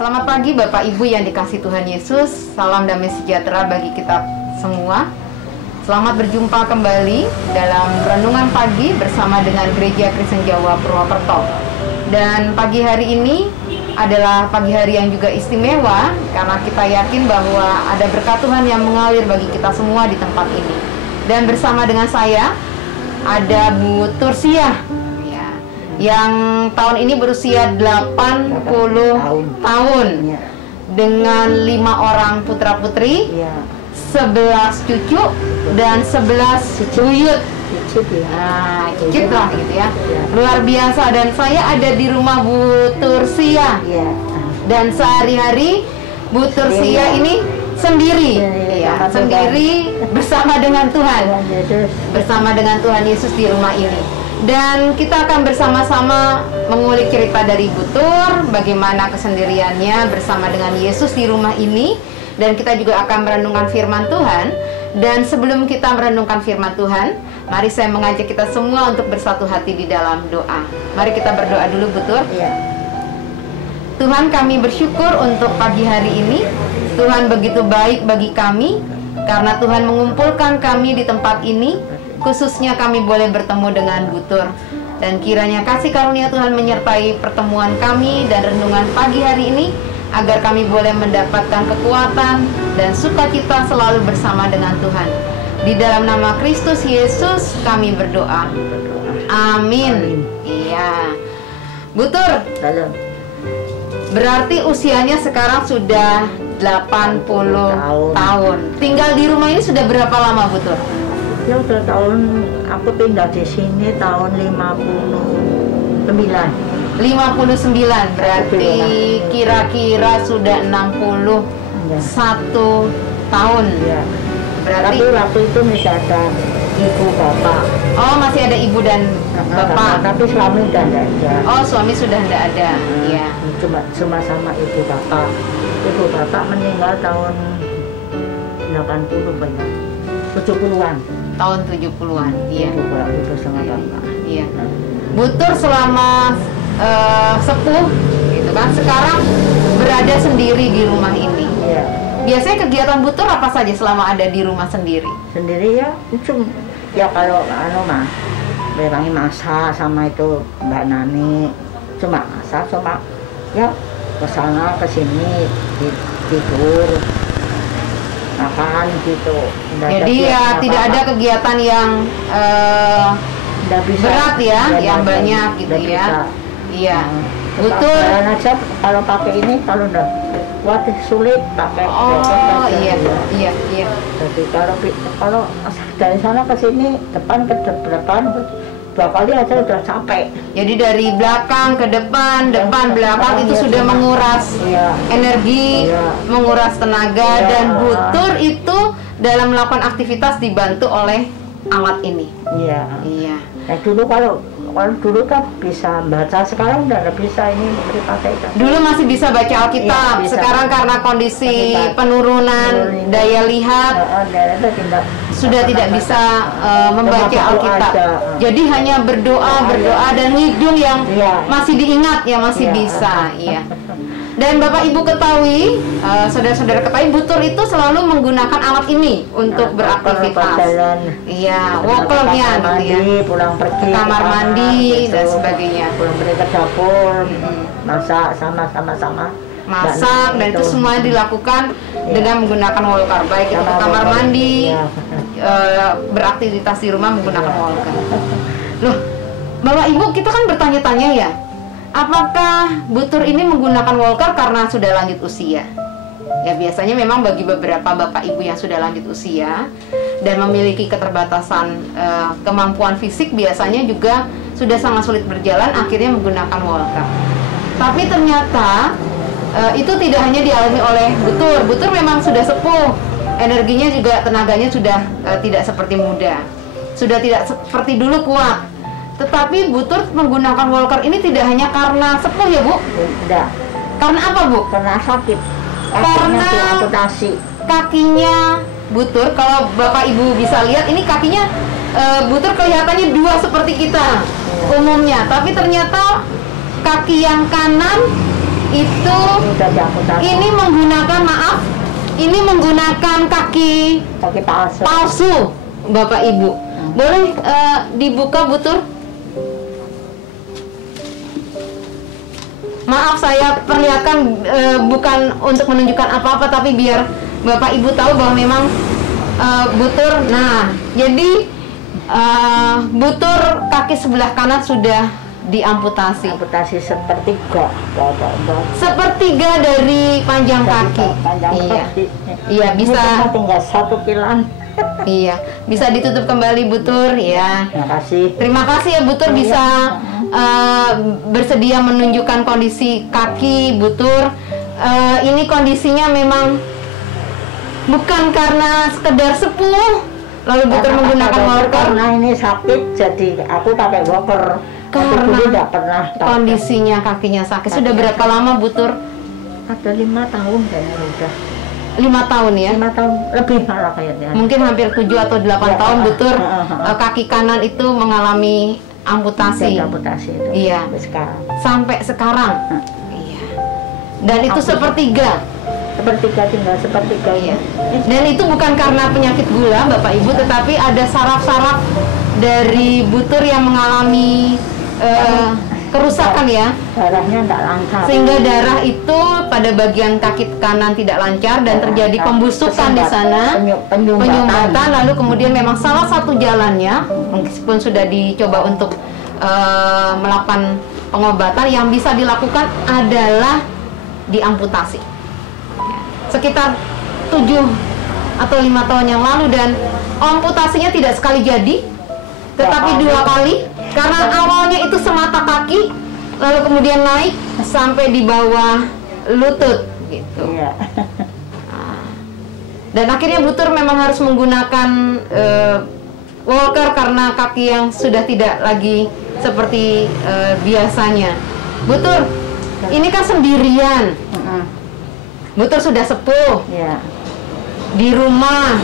Selamat pagi Bapak Ibu yang dikasihi Tuhan Yesus. Salam damai sejahtera bagi kita semua. Selamat berjumpa kembali dalam renungan pagi bersama dengan Gereja Kristen Jawa Purwokerto. Dan pagi hari ini adalah pagi hari yang juga istimewa karena kita yakin bahwa ada berkat Tuhan yang mengalir bagi kita semua di tempat ini. Dan bersama dengan saya ada Bu Tursia yang tahun ini berusia 80 tahun dengan 5 orang putra-putri, 11 cucu dan 11 buyut. Cicit lah gitu ya. Luar biasa. Dan saya ada di rumah Bu Tursia. Dan sehari-hari Bu Tursia ini sendiri bersama dengan Tuhan. Bersama dengan Tuhan Yesus di rumah ini. Dan kita akan bersama-sama mengulik cerita dari Bu Tur, bagaimana kesendiriannya bersama dengan Yesus di rumah ini. Dan kita juga akan merenungkan firman Tuhan. Dan sebelum kita merenungkan firman Tuhan, mari saya mengajak kita semua untuk bersatu hati di dalam doa. Mari kita berdoa dulu, Bu Tur. Tuhan, kami bersyukur untuk pagi hari ini. Tuhan begitu baik bagi kami, karena Tuhan mengumpulkan kami di tempat ini. Khususnya kami boleh bertemu dengan Bu Tur. Dan kiranya kasih karunia Tuhan menyertai pertemuan kami dan renungan pagi hari ini, agar kami boleh mendapatkan kekuatan dan sukacita selalu bersama dengan Tuhan. Di dalam nama Kristus Yesus kami berdoa. Amin. Iya. Bu Tur, berarti usianya sekarang sudah 80 tahun. Tinggal di rumah ini sudah berapa lama, Bu Tur? Ya udah aku pindah di sini tahun 59. 59, berarti kira-kira sudah 61 tahun. Ya. Berarti tapi waktu itu masih ada ibu bapak. Oh, masih ada ibu dan bapak. Tapi suami udah tidak ada. Oh, suami sudah tidak ada. Iya. Cuma sama ibu bapak. Ibu bapak meninggal tahun 80 banyak. 70-an. Tahun 70-an. Iya. Ibu sama bapak. Iya. Bu Tur selama sepuh gitu kan, sekarang berada sendiri di rumah ini. Iya. Biasanya kegiatan Bu Tur apa saja selama ada di rumah sendiri? Sendiri ya, ya kalau mah memang masak sama itu Mbak Nani, cuma masak, cuma ya kesana kesini tidur makan gitu. Jadi ya tidak ada kegiatan yang berat ya, yang banyak gitu ya. Iya. Bu Tur aja kalau pakai ini, kalau udah kuat sulit pakai. Oh iya. Jadi kalau dari sana ke sini depan ke depan 2 kali aja udah capek. Jadi dari belakang ke depan, depan belakang itu sudah menguras energi, menguras tenaga, dan Bu Tur itu dalam melakukan aktivitas dibantu oleh alat ini. Iya. Dulu kalau dulu kan bisa baca, sekarang udah nggak bisa ini dipakai. Dulu masih bisa baca Alkitab, sekarang karena kondisi penurunan daya lihat sudah tidak bisa membaca Alkitab. Jadi hanya berdoa dan hidung yang masih diingat, yang masih bisa. Iya. Dan Bapak Ibu ketahui, saudara-saudara ketahui, Bu Tur itu selalu menggunakan alat ini untuk beraktivitas. Iya, walkernya gitu ya. Pulang pergi ke kamar mandi dan sebagainya. Pulang pergi ke dapur, masak sama-sama. Masak dan itu semua dilakukan dengan menggunakan walker, baik itu ke kamar mandi, beraktivitas di rumah menggunakan walker. Loh, Bapak Ibu, kita kan bertanya-tanya ya, apakah Bu Tur ini menggunakan walker karena sudah lanjut usia? Ya biasanya memang bagi beberapa bapak ibu yang sudah lanjut usia dan memiliki keterbatasan kemampuan fisik, biasanya juga sudah sangat sulit berjalan, akhirnya menggunakan walker. Tapi ternyata itu tidak hanya dialami oleh Bu Tur. Bu Tur memang sudah sepuh, energinya juga, tenaganya sudah tidak seperti muda, sudah tidak seperti dulu kuat. Tetapi Bu Tur menggunakan walker ini tidak hanya karena sepuh ya Bu? Tidak. Karena apa Bu? Karena sakit. Karena kakinya Bu Tur, kalau Bapak Ibu bisa lihat, ini kakinya Bu Tur kelihatannya 2 seperti kita umumnya. Tapi ternyata kaki yang kanan itu Udah diamputasi. ini menggunakan, maaf, ini menggunakan kaki Kaki palsu. palsu, Bapak Ibu. Boleh dibuka, Bu Tur? Maaf, saya perlihatkan bukan untuk menunjukkan apa-apa, tapi biar Bapak Ibu tahu bahwa memang Bu Tur. Nah, jadi Bu Tur kaki sebelah kanan sudah diamputasi. Amputasi sepertiga. Sepertiga dari panjang kaki. Panjang Iya. kaki. Iya, Ini bisa. cuma tinggal 1 kiloan. Iya, bisa ditutup kembali, Bu Tur, ya. Terima kasih. Terima kasih ya, Bu Tur, bisa bersedia menunjukkan kondisi kaki Bu Tur. Ini kondisinya memang bukan karena sekedar sepuh lalu Bu Tur menggunakan walker. Karena ini sakit, jadi aku pakai walker. Aku dulu Karena tidak pernah pakai. kondisinya kakinya sakit. Sudah berapa lama, Bu Tur? Ada 5 tahun kayaknya udah. 5 tahun ya? 5 tahun lebih malah kayaknya. Mungkin hampir 7 atau 8 Ya, tahun, Bu Tur. uh. Kaki kanan itu mengalami amputasi. Jadi amputasi itu. Iya. Sampai sekarang. Sampai sekarang. Iya. Dan itu sepertiga. Sepertiga, tinggal sepertiga. Iya. Dan itu bukan karena penyakit gula, Bapak Ibu, tetapi ada saraf-saraf dari Bu Tur yang mengalami kerusakan ya, Darahnya tidak lancar. sehingga darah itu pada bagian kaki kanan tidak lancar dan terjadi pembusukan di sana, penyumbatan. Lalu kemudian memang salah satu jalannya, meskipun sudah dicoba untuk melakukan pengobatan, yang bisa dilakukan adalah diamputasi. Sekitar 7 atau 5 tahun yang lalu, dan amputasinya tidak sekali jadi, tetapi 2 kali, karena awalnya itu semata kaki, lalu kemudian naik sampai di bawah lutut gitu. Iya. Dan akhirnya Bu Tur memang harus menggunakan walker karena kaki yang sudah tidak lagi seperti biasanya. Bu Tur, ini kan sendirian. Bu Tur sudah sepuh, Iya. di rumah,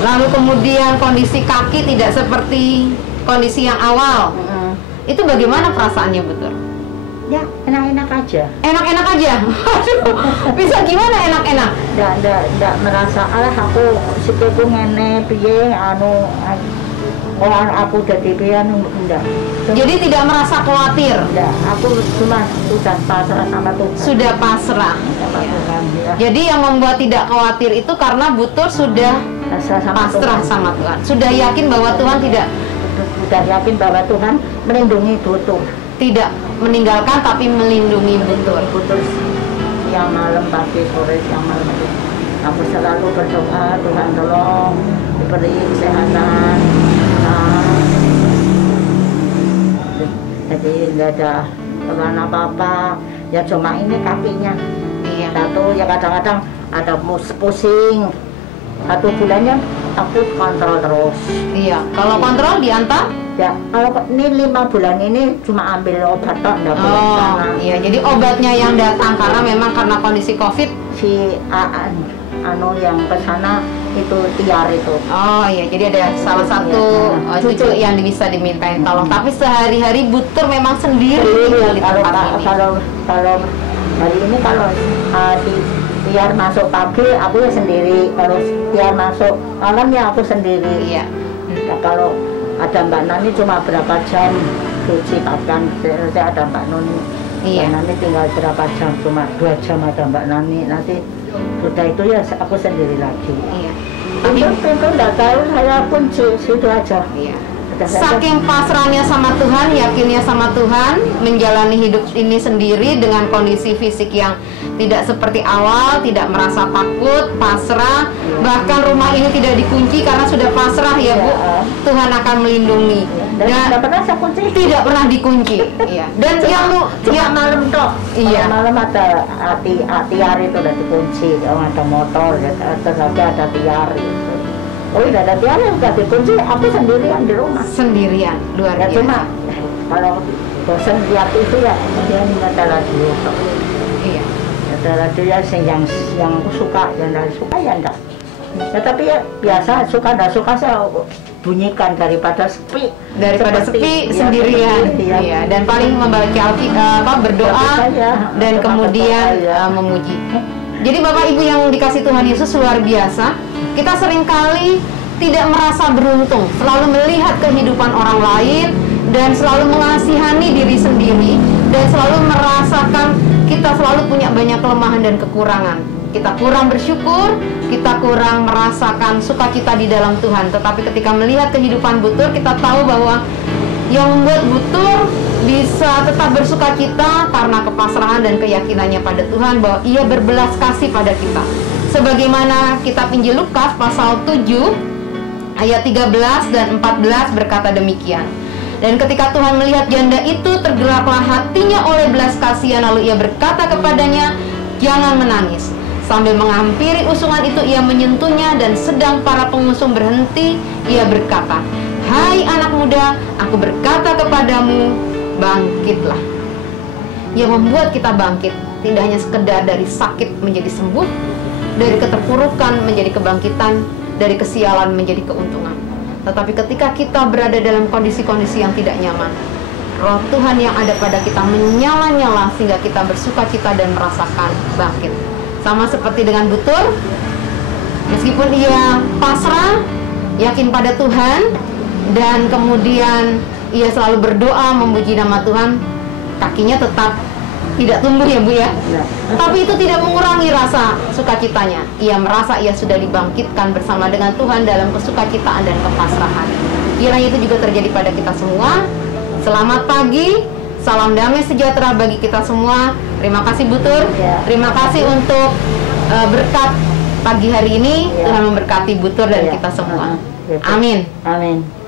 lalu kemudian kondisi kaki tidak seperti kondisi yang awal. Itu bagaimana perasaannya, Bu Tur? Ya, enak-enak aja. Enak-enak aja. Aduh, bisa gimana enak-enak? Nggak merasa alah aku sikilku ngene piye anu orang aku jadi piye anu enggak. Jadi tidak merasa khawatir. Enggak, aku cuma sudah pasrah sama Tuhan. Sudah pasrah. Sama Tuhan, ya. Jadi yang membuat tidak khawatir itu karena Bu Tur sudah Pasrah sama pasrah Tuhan. sama Tuhan. Sudah yakin bahwa Tuhan Sudah yakin bahwa Tuhan melindungi Tuhan. tidak meninggalkan tapi melindungi Bu Tur. Putus siang malam, pagi sore, siang malam itu aku selalu berdoa, Tuhan tolong diberi kesehatan. Jadi nggak ada keluhan apa-apa, ya cuma ini kakinya. Iya. Satu ya kadang-kadang ada pusing. 1 bulannya aku kontrol terus. Iya. Kalau kontrol diantar? Ya kalau ini 5 bulan ini cuma ambil obat tok, nggak boleh Oh, sana. iya. Jadi obatnya yang datang karena memang karena kondisi COVID. Si anu yang ke sana itu tiar itu. Oh iya, jadi ada salah satu cucu yang bisa dimintain tolong. Tapi sehari-hari Bu Tur memang sendiri tinggal di tempat ini. Kalau hari ini kalau tiar masuk pagi aku ya sendiri, kalau tiar masuk malam ya aku sendiri. Iya. Nah, kalau ada Mbak Nani cuma berapa jam cuci pakaian, saya ada Mbak Nani. Iya. Mbak Nani tinggal berapa jam, cuma 2 jam ada Mbak Nani. Nanti sudah itu ya aku sendiri lagi. Iya. Pintu nggak tahu, saya kunci situ aja. Iya. Saking pasrahnya sama Tuhan, yakinnya sama Tuhan, menjalani hidup ini sendiri dengan kondisi fisik yang tidak seperti awal, tidak merasa takut, pasrah, bahkan rumah ini tidak dikunci karena sudah pasrah ya Bu. Tuhan akan melindungi. Dan Dan nggak pernah saya kunci. tidak pernah dikunci. Iya. Dan Cuma malam toh. Iya. Malam ada tiar itu udah dikunci, ada motor, ya, terus ada tiar itu. Oh udah ada tiar udah dikunci, aku sendirian di rumah. sendirian, luar Ya biasa. cuma kalau bosan lihat itu ya kemudian ada radio. Iya. Ada radio ya yang suka, yang tidak suka ya enggak. Ya tapi ya biasa suka enggak suka saya bunyikan daripada sepi. Sepi sendirian. Iya, dan paling membaca berdoa dan kemudian memuji. Jadi Bapak Ibu yang dikasih Tuhan Yesus, luar biasa. Kita seringkali tidak merasa beruntung, selalu melihat kehidupan orang lain dan selalu mengasihani diri sendiri dan selalu merasakan kita selalu punya banyak kelemahan dan kekurangan. Kita kurang bersyukur, kita kurang merasakan sukacita di dalam Tuhan. Tetapi ketika melihat kehidupan Butur, kita tahu bahwa yang membuat Butur bisa tetap bersukacita karena kepasrahan dan keyakinannya pada Tuhan bahwa Ia berbelas kasih pada kita. Sebagaimana kitab Injil Lukas pasal 7 ayat 13 dan 14 berkata demikian. Dan ketika Tuhan melihat janda itu, tergeraklah hatinya oleh belas kasihan, lalu Ia berkata kepadanya, "Jangan menangis." Sambil menghampiri usungan itu, Ia menyentuhnya, dan sedang para pengusung berhenti, Ia berkata, "Hai anak muda, aku berkata kepadamu, bangkitlah." Yang membuat kita bangkit tidak hanya sekedar dari sakit menjadi sembuh, dari keterpurukan menjadi kebangkitan, dari kesialan menjadi keuntungan. Tetapi ketika kita berada dalam kondisi-kondisi yang tidak nyaman, Roh Tuhan yang ada pada kita menyala-nyala sehingga kita bersukacita dan merasakan bangkit. Sama seperti dengan Butur, meskipun ia pasrah, yakin pada Tuhan, dan kemudian ia selalu berdoa memuji nama Tuhan, kakinya tetap tidak tumbuh ya Bu ya. Tapi itu tidak mengurangi rasa sukacitanya. Ia merasa ia sudah dibangkitkan bersama dengan Tuhan dalam kesukacitaan dan kepasrahan. Kiranya itu juga terjadi pada kita semua. Selamat pagi, salam damai sejahtera bagi kita semua. Terima kasih Butur. Terima kasih untuk berkat pagi hari ini. Tuhan memberkati Butur dan kita semua. Amin. Amin.